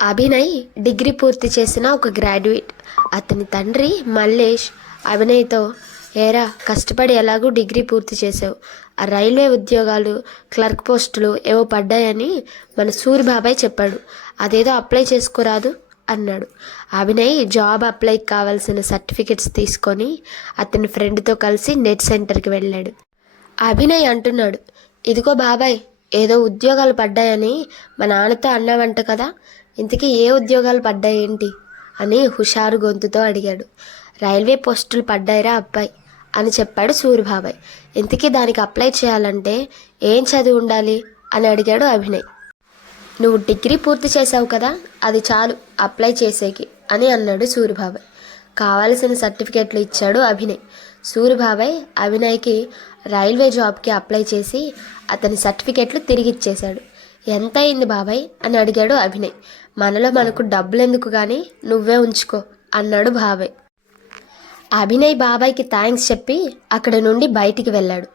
Abhinay degree పూర్తి చేసిన ఒక గ్రాడ్యుయేట్. అతని తండ్రి మల్లేష్ అభినయ్తో, ఏరా కష్టపడి ఎలాగూ డిగ్రీ పూర్తి చేసావు, ఆ రైల్వే ఉద్యోగాలు క్లర్క్ పోస్టులు ఏవో పడ్డాయని మన సూరిబాబాయ్ చెప్పాడు, అదేదో అప్లై చేసుకోరాదు అన్నాడు. అభినయ్ జాబ్ అప్లైకి కావాల్సిన సర్టిఫికెట్స్ తీసుకొని అతని ఫ్రెండ్తో కలిసి నెట్ సెంటర్కి వెళ్ళాడు. అభినయ్ అంటున్నాడు, ఇదిగో బాబాయ్, ఏదో ఉద్యోగాలు పడ్డాయని మా నాన్నతో అన్నావంట కదా, ఇంతకీ ఏ ఉద్యోగాలు పడ్డాయేంటి అని హుషారు గొంతుతో అడిగాడు. రైల్వే పోస్టులు పడ్డాయిరా అబ్బాయి అని చెప్పాడు సూరిబాబాయ్. ఇంతకీ దానికి అప్లై చేయాలంటే ఏం చదివి ఉండాలి అని అడిగాడు అభినయ్. నువ్వు డిగ్రీ పూర్తి చేసావు కదా, అది చాలు అప్లై చేసేకి అని అన్నాడు సూరిబాబాయ్. కావలసిన సర్టిఫికెట్లు ఇచ్చాడు అభినయ్. సూరిబాబాయ్ అభినయ్కి రైల్వే జాబ్కి అప్లై చేసి అతని సర్టిఫికెట్లు తిరిగిచ్చేశాడు. ఎంత అయింది బాబాయ్ అని అడిగాడు అభినయ్. మనలో మనకు డబ్బులు ఎందుకు కానీ నువ్వే ఉంచుకో అన్నాడు బాబాయ్. అభినయ్ బాబాయ్కి థ్యాంక్స్ చెప్పి అక్కడ నుండి బయటికి వెళ్ళాడు.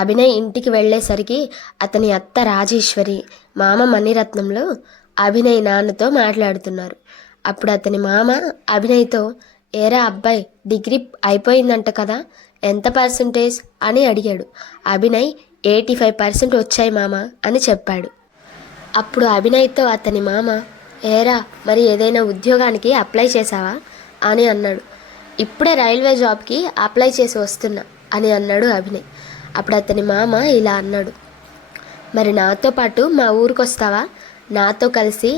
అభినయ్ ఇంటికి వెళ్ళేసరికి అతని అత్త రాజేశ్వరి, మామ మణిరత్నంలో అభినయ్ నాన్నతో మాట్లాడుతున్నారు. అప్పుడు అతని మామ అభినయ్తో, ఏరా అబ్బాయి డిగ్రీ అయిపోయిందంట కదా, ఎంత పర్సంటేజ్ అని అడిగాడు. అభినయ్ 85% వచ్చాయి మామ అని చెప్పాడు. అప్పుడు అభినయ్తో అతని మామ, ఏరా మరి ఏదైనా ఉద్యోగానికి అప్లై చేశావా అని అన్నాడు. ఇప్పుడే రైల్వే జాబ్కి అప్లై చేసి వస్తున్నా అని అన్నాడు అభినయ్. అప్పుడు అతని మామ ఇలా అన్నాడు, మరి నాతో పాటు మా ఊరికి వస్తావా, నాతో కలిసి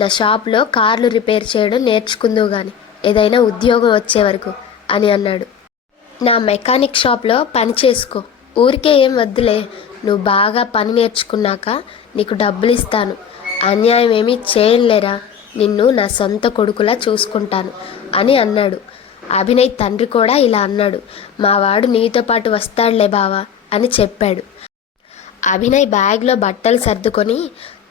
నా షాప్లో కార్లు రిపేర్ చేయడం నేర్చుకుందువు కానీ ఏదైనా ఉద్యోగం వచ్చే వరకు అని అన్నాడు. నా మెకానిక్ షాప్లో పని చేసుకో, ఊరికే ఏం వద్దులే, నువ్వు బాగా పని నేర్చుకున్నాక నీకు డబ్బులు ఇస్తాను, అన్యాయం ఏమీ చేయలేరా, నిన్ను నా సొంత కొడుకులా చూసుకుంటాను అని అన్నాడు. అభినయ్ తండ్రి కూడా ఇలా అన్నాడు, మా వాడు నీతో పాటు వస్తాడులే బావా అని చెప్పాడు. అభినయ్ బ్యాగ్లో బట్టలు సర్దుకొని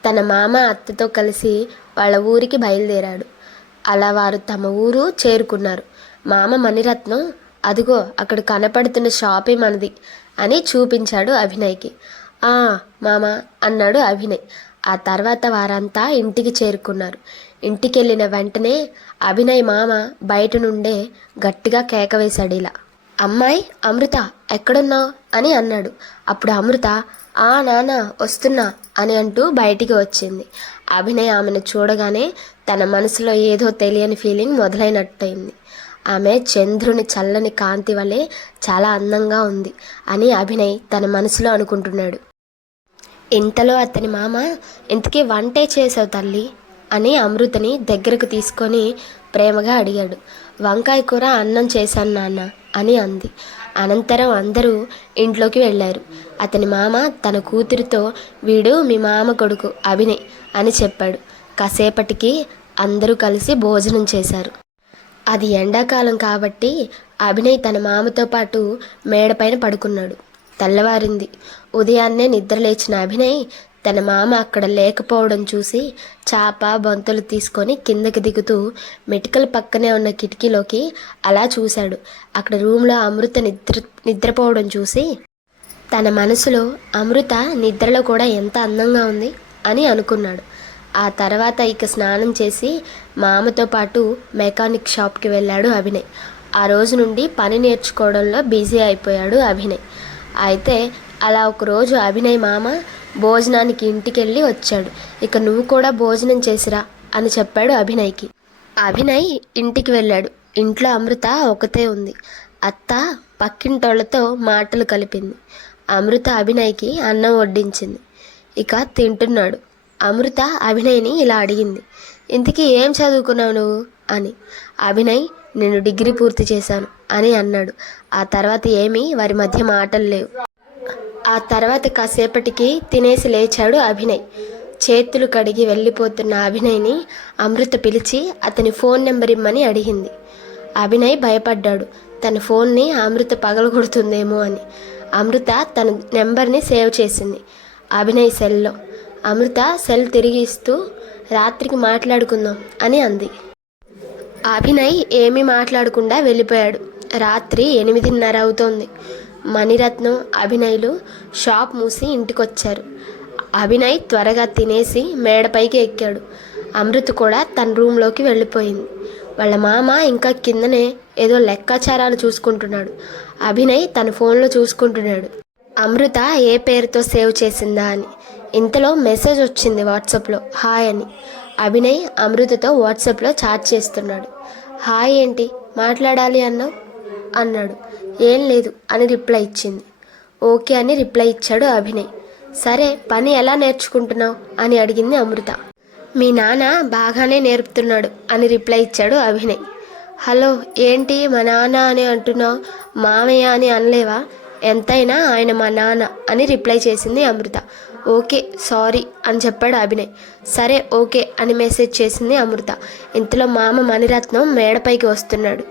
తన మామ అత్తతో కలిసి వాళ్ళ ఊరికి బయలుదేరాడు. అలా వారు తమ ఊరు చేరుకున్నారు. మామ మణిరత్నం, అదిగో అక్కడ కనపడుతున్న షాపే మనది అని చూపించాడు అభినయ్కి. మామ అన్నాడు అభినయ్. ఆ తర్వాత వారంతా ఇంటికి చేరుకున్నారు. ఇంటికి వెళ్ళిన వెంటనే అభినయ్ మామ బయట నుండే గట్టిగా కేక వేశాడు ఇలా, అమ్మాయి అమృత ఎక్కడున్నావు అని అన్నాడు. అప్పుడు అమృత, నాన్న వస్తున్నా అని అంటూ బయటికి వచ్చింది. అభినయ్ ఆమెను చూడగానే తన మనసులో ఏదో తెలియని ఫీలింగ్ మొదలైనట్టయింది. ఆమె చంద్రుని చల్లని కాంతి వలె చాలా అందంగా ఉంది అని అభినయ్ తన మనసులో అనుకుంటున్నాడు. ఇంతలో అతని మామ, ఇంతకీ వంటే చేసావు తల్లి అని అమృతని దగ్గరకు తీసుకొని ప్రేమగా అడిగాడు. వంకాయ కూర అన్నం చేశాను నాన్న అని అంది. అనంతరం అందరూ ఇంట్లోకి వెళ్ళారు. అతని మామ తన కూతురితో, వీడు మీ మామ కొడుకు అభినయ్ అని చెప్పాడు. కాసేపటికి అందరూ కలిసి భోజనం చేశారు. అది ఎండాకాలం కాబట్టి అభినయ్ తన మామతో పాటు మేడపైన పడుకున్నాడు. తెల్లవారింది. ఉదయాన్నే నిద్రలేచిన అభినయ్ తన మామ అక్కడ లేకపోవడం చూసి చాప బొంతలు తీసుకొని కిందకి దిగుతూ మెటికల పక్కనే ఉన్న కిటికీలోకి అలా చూశాడు. అక్కడ రూమ్లో అమృత నిద్రపోవడం చూసి తన మనసులో, అమృత నిద్రలో కూడా ఎంత అందంగా ఉంది అని అనుకున్నాడు. ఆ తర్వాత ఇక స్నానం చేసి మామతో పాటు మెకానిక్ షాప్కి వెళ్ళాడు అభినయ్. ఆ రోజు నుండి పని నేర్చుకోవడంలో బిజీ అయిపోయాడు అభినయ్. అయితే అలా ఒకరోజు అభినయ్ మామ భోజనానికి ఇంటికి వెళ్ళి వచ్చాడు. ఇక నువ్వు కూడా భోజనం చేసిరా అని చెప్పాడు అభినయ్కి. అభినయ్ ఇంటికి వెళ్ళాడు. ఇంట్లో అమృత ఒకతే ఉంది. అత్త పక్కింటోళ్లతో మాటలు కలిపింది. అమృత అభినయ్కి అన్నం వడ్డించింది. ఇక తింటున్నాడు. అమృత అభినయ్ని ఇలా అడిగింది, ఇంతకీ ఏం చదువుకున్నావు నువ్వు అని. అభినయ్, నేను డిగ్రీ పూర్తి చేశాను అని అన్నాడు. ఆ తర్వాత ఏమీ వారి మధ్య మాటలు లేవు. ఆ తర్వాత కాసేపటికి తినేసి లేచాడు అభినయ్. చేతులు కడిగి వెళ్ళిపోతున్న అభినయ్ని అమృత పిలిచి అతని ఫోన్ నెంబర్ ఇమ్మని అడిగింది. అభినయ్ భయపడ్డాడు, తన ఫోన్ని అమృత పగలగొడుతుందేమో అని. అమృత తన నెంబర్ని సేవ్ చేసింది అభినయ్ సెల్లో. అమృత సెల్ తిరిగి ఇస్తూ, రాత్రికి మాట్లాడుకుందాం అని అంది. అభినయ్ ఏమీ మాట్లాడకుండా వెళ్ళిపోయాడు. రాత్రి 8:30 అవుతోంది. మణిరత్నం అభినయ్లు షాప్ మూసి ఇంటికొచ్చారు. అభినయ్ త్వరగా తినేసి మేడపైకి ఎక్కాడు. అమృత కూడా తన రూమ్లోకి వెళ్ళిపోయింది. వాళ్ళ మామ ఇంకా కిందనే ఏదో లెక్కాచారాలు చూసుకుంటున్నాడు. అభినయ్ తన ఫోన్లో చూసుకుంటున్నాడు అమృత ఏ పేరుతో సేవ్ చేసిందా అని. ఇంతలో మెసేజ్ వచ్చింది వాట్సాప్లో, హాయ్ అని. అభినయ్ అమృతతో వాట్సాప్లో చాట్ చేస్తున్నాడు. హాయ్ ఏంటి మాట్లాడాలి అన్నావు అన్నాడు. ఏం లేదు అని రిప్లై ఇచ్చింది. ఓకే అని రిప్లై ఇచ్చాడు అభినయ్. సరే పని ఎలా నేర్చుకుంటున్నావు అని అడిగింది అమృత. మీ నాన్న బాగానే నేర్పుతున్నాడు అని రిప్లై ఇచ్చాడు అభినయ్. హలో ఏంటి మా నాన్న అని అంటున్నావు, మామయ్య అని అనలేవా, ఎంతైనా ఆయన మా నాన్న అని రిప్లై చేసింది అమృత. ఓకే సారీ అని చెప్పాడు అభినయ్. సరే ఓకే అని మెసేజ్ చేసింది అమృత. ఇంతలో మామ మణిరత్నం మేడపైకి వస్తున్నాడు.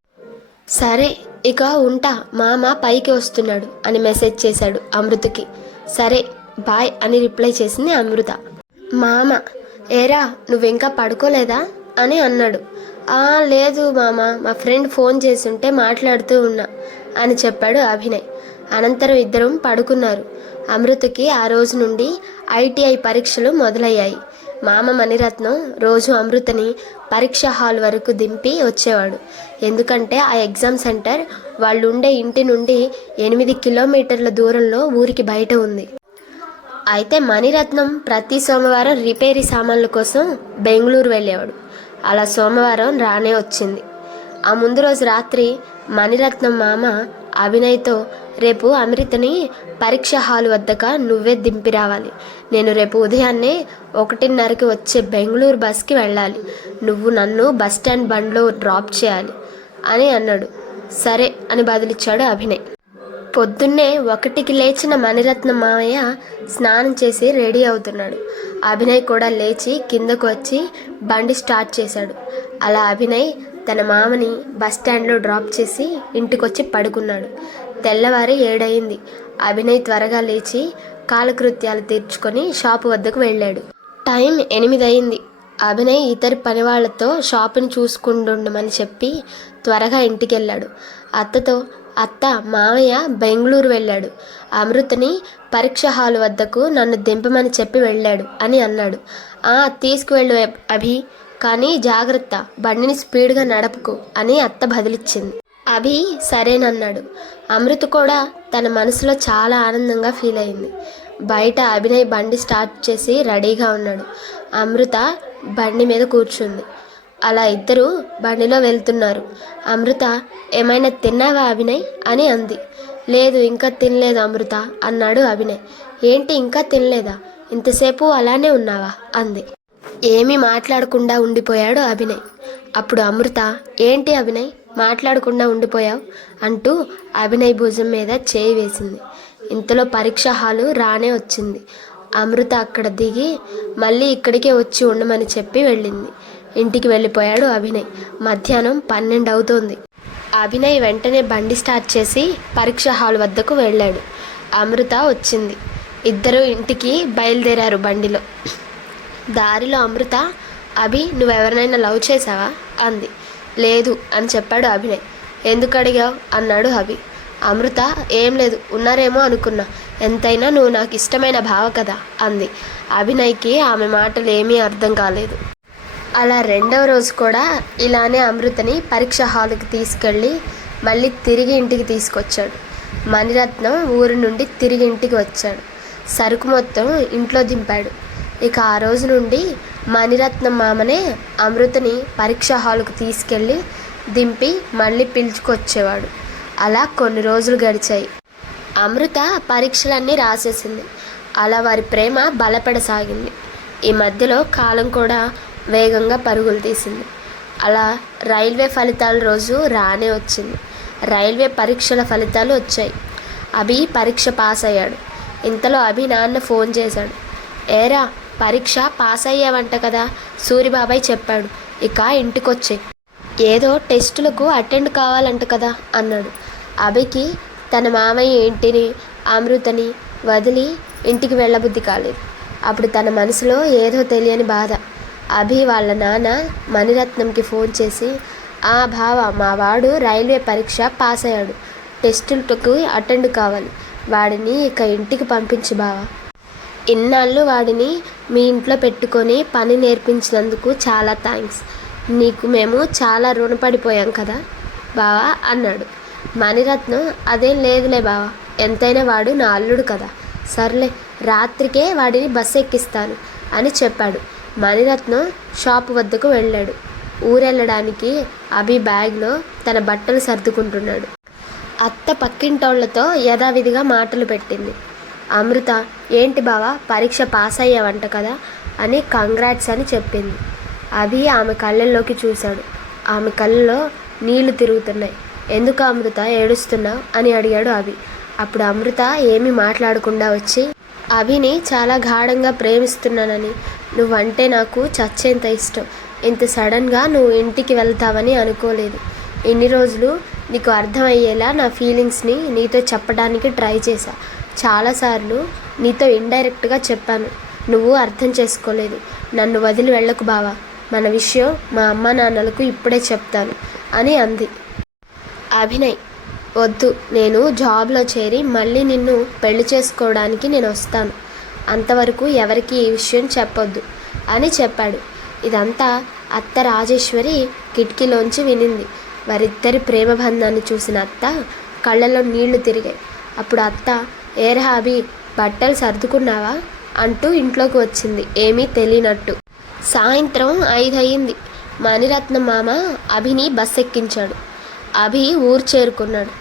సరే ఇక ఉంటా, మామ పైకి వస్తున్నాడు అని మెసేజ్ చేశాడు అమృతకి. సరే బాయ్ అని రిప్లై చేసింది అమృత. మామ ఏరా నువ్వింకా పడుకోలేదా అని అన్నాడు. లేదు మామ, మా ఫ్రెండ్ ఫోన్ చేస్తుంటే మాట్లాడుతూ ఉన్నా అని చెప్పాడు అభినయ్. అనంతరం ఇద్దరం పడుకున్నారు. అమృతకి ఆ రోజు నుండి ఐటీఐ పరీక్షలు మొదలయ్యాయి. మామ మణిరత్నం రోజు అమృతని పరీక్ష హాల్ వరకు దింపి వచ్చేవాడు. ఎందుకంటే ఆ ఎగ్జామ్ సెంటర్ వాళ్ళు ఉండే ఇంటి నుండి 8 కిలోమీటర్ల దూరంలో ఊరికి బయట ఉంది. అయితే మణిరత్నం ప్రతి సోమవారం రిపేరీ సామాన్ల కోసం బెంగళూరు వెళ్ళేవాడు. అలా సోమవారం రానే వచ్చింది. ఆ ముందు రోజు రాత్రి మణిరత్నం మామ అభినయ్తో, రేపు అమృతని పరీక్ష హాల్ వద్దక నువ్వే దింపి రావాలి. నేను రేపు ఉదయాన్నే 1:30కి వచ్చే బెంగళూరు బస్కి వెళ్ళాలి. నువ్వు నన్ను బస్టాండ్ బండ్లో డ్రాప్ చేయాలి అని అన్నాడు. సరే అని బదులిచ్చాడు అభినయ్. పొద్దున్నే 1కి లేచిన మణిరత్నం మామయ్య స్నానం చేసి రెడీ అవుతున్నాడు. అభినయ్ కూడా లేచి కిందకు వచ్చి బండి స్టార్ట్ చేశాడు. అలా అభినయ్ తన మామని బస్టాండ్లో డ్రాప్ చేసి ఇంటికొచ్చి పడుకున్నాడు. తెల్లవారి 7 అయింది. అభినయ్ త్వరగా లేచి కాలకృత్యాలు తీర్చుకొని షాపు వద్దకు వెళ్ళాడు. టైం 8 అయింది. అభినయ్ ఇతర పని వాళ్లతో షాపుని చూసుకుంటుండమని చెప్పి త్వరగా ఇంటికి వెళ్ళాడు. అత్తతో, అత్త మామయ్య బెంగళూరు వెళ్ళాడు, అమృతని పరీక్ష హాల్ వద్దకు నన్ను దింపమని చెప్పి వెళ్ళాడు అని అన్నాడు. తీసుకువెళ్ళు అభి, కానీ జాగ్రత్త, బండిని స్పీడ్గా నడపకు అని అత్త బదిలిచ్చింది. అభి సరేనన్నాడు. అమృత కూడా తన మనసులో చాలా ఆనందంగా ఫీల్ అయింది. బయట అభినయ్ బండి స్టార్ట్ చేసి రెడీగా ఉన్నాడు. అమృత బండి మీద కూర్చుంది. అలా ఇద్దరు బండిలో వెళ్తున్నారు. అమృత, ఏమైనా తిన్నావా అభినయ్ అని అంది. లేదు ఇంకా తినలేదు అమృత అన్నాడు అభినయ్. ఏంటి ఇంకా తినలేదా, ఇంతసేపు అలానే ఉన్నావా అంది. ఏమీ మాట్లాడకుండా ఉండిపోయాడు అభినయ్. అప్పుడు అమృత, ఏంటి అభినయ్ మాట్లాడకుండా ఉండిపోయావు అంటూ అభినయ్ భుజం మీద చేయి వేసింది. ఇంతలో పరీక్ష హాలు రానే వచ్చింది. అమృత అక్కడ దిగి మళ్ళీ ఇక్కడికే వచ్చి ఉండమని చెప్పి వెళ్ళింది. ఇంటికి వెళ్ళిపోయాడు అభినయ్. మధ్యాహ్నం 12 అవుతోంది. అభినయ్ వెంటనే బండి స్టార్ట్ చేసి పరీక్ష హాల్ వద్దకు వెళ్ళాడు. అమృత వచ్చింది. ఇద్దరు ఇంటికి బయలుదేరారు బండిలో. దారిలో అమృత, అభి నువ్వెవరినైనా లవ్ చేసావా అంది. లేదు అని చెప్పాడు అభినయ్. ఎందుకు అడిగావు అన్నాడు అభి. అమృత, ఏం లేదు, ఉన్నారేమో అనుకున్నా, ఎంతైనా నువ్వు నాకు ఇష్టమైన భావ కదా అంది. అభినయ్కి ఆమె మాటలు ఏమీ అర్థం కాలేదు. అలా 2వ రోజు కూడా ఇలానే అమృతని పరీక్ష హాల్కి తీసుకెళ్ళి మళ్ళీ తిరిగి ఇంటికి తీసుకొచ్చాడు. మణిరత్నం ఊరి నుండి తిరిగి ఇంటికి వచ్చాడు. సరుకు మొత్తం ఇంట్లో దింపాడు. ఇక ఆ రోజు నుండి మణిరత్నం మామనే అమృతని పరీక్ష హాల్కు తీసుకెళ్ళి దింపి మళ్ళీ పిలుచుకొచ్చేవాడు. అలా కొన్ని రోజులు గడిచాయి. అమృత పరీక్షలన్నీ రాసేసింది. అలా వారి ప్రేమ బలపడసాగింది. ఈ మధ్యలో కాలం కూడా వేగంగా పరుగులు తీసింది. అలా రైల్వే ఫలితాల రోజు రానే వచ్చింది. రైల్వే పరీక్షల ఫలితాలు వచ్చాయి. అభి పరీక్ష పాస్ అయ్యాడు. ఇంతలో అభి నాన్న ఫోన్ చేశాడు. ఏరా పరీక్ష పాస్ అయ్యావంట కదా, సూరిబాబాయ్ చెప్పాడు, ఇక ఇంటికొచ్చే, ఏదో టెస్టులకు అటెండ్ కావాలంట కదా అన్నాడు. అభికి తన మామయ్య ఇంటిని అమృతని వదిలి ఇంటికి వెళ్ళబుద్ధి కాలేదు. అప్పుడు తన మనసులో ఏదో తెలియని బాధ. అభి వాళ్ళ నాన్న మణిరత్నంకి ఫోన్ చేసి, బావ మా వాడు రైల్వే పరీక్ష పాస్ అయ్యాడు, టెస్టులకు అటెండ్ కావాలి, వాడిని ఇక ఇంటికి పంపించు బావా. ఇన్నాళ్ళు వాడిని మీ ఇంట్లో పెట్టుకొని పని నేర్పించినందుకు చాలా థ్యాంక్స్. నీకు మేము చాలా రుణపడిపోయాం కదా బావా అన్నాడు. మణిరత్నం అదేం లేదులే బావా, ఎంతైనా వాడు నా అల్లుడు కదా, సర్లే రాత్రికే వాడిని బస్సు ఎక్కిస్తాను అని చెప్పాడు. మణిరత్నం షాపు వద్దకు వెళ్ళాడు. ఊరెళ్ళడానికి అభి బ్యాగ్లో తన బట్టలు సర్దుకుంటున్నాడు. అత్త పక్కింటోళ్లతో యథావిధిగా మాటలు పెట్టింది. అమృత, ఏంటి బావా పరీక్ష పాస్ అయ్యావంట కదా అని కంగ్రాట్స్ అని చెప్పింది. అభి ఆమె కళ్ళల్లోకి చూశాడు. ఆమె కళ్ళలో నీళ్లు తిరుగుతున్నాయి. ఎందుకు అమృత ఏడుస్తున్నావు అని అడిగాడు అభి. అప్పుడు అమృత ఏమీ మాట్లాడకుండా వచ్చి, అభిని చాలా గాఢంగా ప్రేమిస్తున్నానని, నువ్వంటే నాకు చచ్చేంత ఇష్టం, ఇంత సడన్గా నువ్వు ఇంటికి వెళ్తావని అనుకోలేదు. ఇన్ని రోజులు నీకు అర్థమయ్యేలా నా ఫీలింగ్స్ని నీతో చెప్పడానికి ట్రై చేశా. చాలాసార్లు నీతో ఇండైరెక్ట్గా చెప్పాను, నువ్వు అర్థం చేసుకోలేదు. నన్ను వదిలి వెళ్ళకు బావా, మన విషయం మా అమ్మ నాన్నలకు ఇప్పుడే చెప్తాను అని అంది. అభినయ్, వద్దు, నేను జాబ్లో చేరి మళ్ళీ నిన్ను పెళ్లి చేసుకోవడానికి నేను వస్తాను, అంతవరకు ఎవరికి ఈ విషయం చెప్పొద్దు అని చెప్పాడు. ఇదంతా అత్త రాజేశ్వరి కిటికీలోంచి వినింది. వారిద్దరి ప్రేమ బంధాన్ని చూసిన అత్త కళ్ళలో నీళ్లు తిరిగాయి. అప్పుడు అత్త, ఏరా అభి, బట్టలు సర్దుకున్నావా అంటూ ఇంట్లోకి వచ్చింది ఏమీ తెలియనట్టు. సాయంత్రం 5 అయింది. మణిరత్నం మామ అభిని బస్ ఎక్కించాడు. అభి ఊరు చేరుకున్నాడు.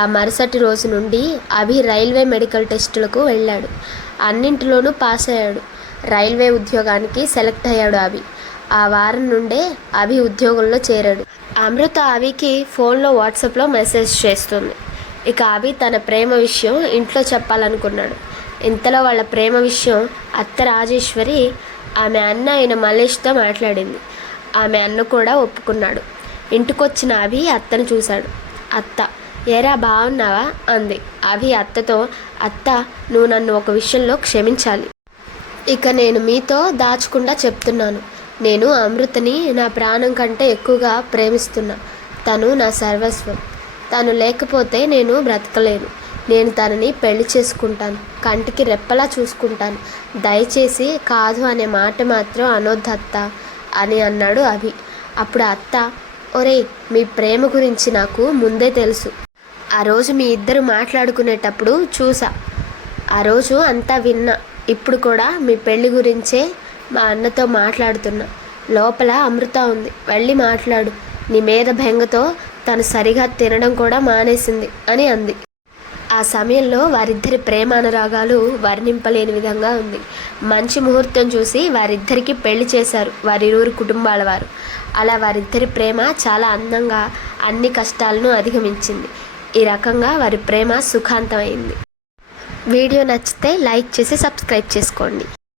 ఆ మరుసటి రోజు నుండి అభి రైల్వే మెడికల్ టెస్టులకు వెళ్ళాడు. అన్నింటిలోనూ పాస్ అయ్యాడు. రైల్వే ఉద్యోగానికి సెలెక్ట్ అయ్యాడు అభి. ఆ వారం నుండే అభి ఉద్యోగంలో చేరాడు. అమృత అభికి ఫోన్లో వాట్సాప్లో మెసేజ్ చేస్తుంది. ఇక అభి తన ప్రేమ విషయం ఇంట్లో చెప్పాలనుకున్నాడు. ఇంతలో వాళ్ళ ప్రేమ విషయం అత్త రాజేశ్వరి ఆమె అన్న అయిన మల్లేష్తో మాట్లాడింది. ఆమె అన్న కూడా ఒప్పుకున్నాడు. ఇంటికొచ్చిన అభి అత్తను చూశాడు. అత్త, ఏరా బాగున్నావా అంది. అభి అత్తతో, అత్త, నువ్వు నన్ను ఒక విషయంలో క్షమించాలి. ఇక నేను మీతో దాచకుండా చెప్తున్నాను. నేను అమృతని నా ప్రాణం కంటే ఎక్కువగా ప్రేమిస్తున్నా. తను నా సర్వస్వం. తను లేకపోతే నేను బ్రతకలేను. నేను తనని పెళ్లి చేసుకుంటాను, కంటికి రెప్పలా చూసుకుంటాను. దయచేసి కాదు అనే మాట మాత్రం అనొద్దత్త అని అన్నాడు అభి. అప్పుడు అత్త, ఒరేయ్, మీ ప్రేమ గురించి నాకు ముందే తెలుసు. ఆ రోజు మీ ఇద్దరు మాట్లాడుకునేటప్పుడు చూసా. ఆ రోజు అంతా విన్నా. ఇప్పుడు కూడా మీ పెళ్లి గురించే మా అన్నతో మాట్లాడుతున్నా. లోపల అమృత ఉంది, వెళ్ళి మాట్లాడు. నీ మీద బెంగతో తను సరిగా తినడం కూడా మానేసింది అని అంది. ఆ సమయంలో వారిద్దరి ప్రేమ అనురాగాలు వర్ణింపలేని విధంగా ఉంది. మంచి ముహూర్తం చూసి వారిద్దరికి పెళ్లి చేశారు వారిరువురు కుటుంబాల వారు. అలా వారిద్దరి ప్రేమ చాలా అందంగా అన్ని కష్టాలను అధిగమించింది. ఈ రకంగా వారి ప్రేమ సుఖాంతమైంది. వీడియో నచ్చితే లైక్ చేసి సబ్స్క్రైబ్ చేసుకోండి.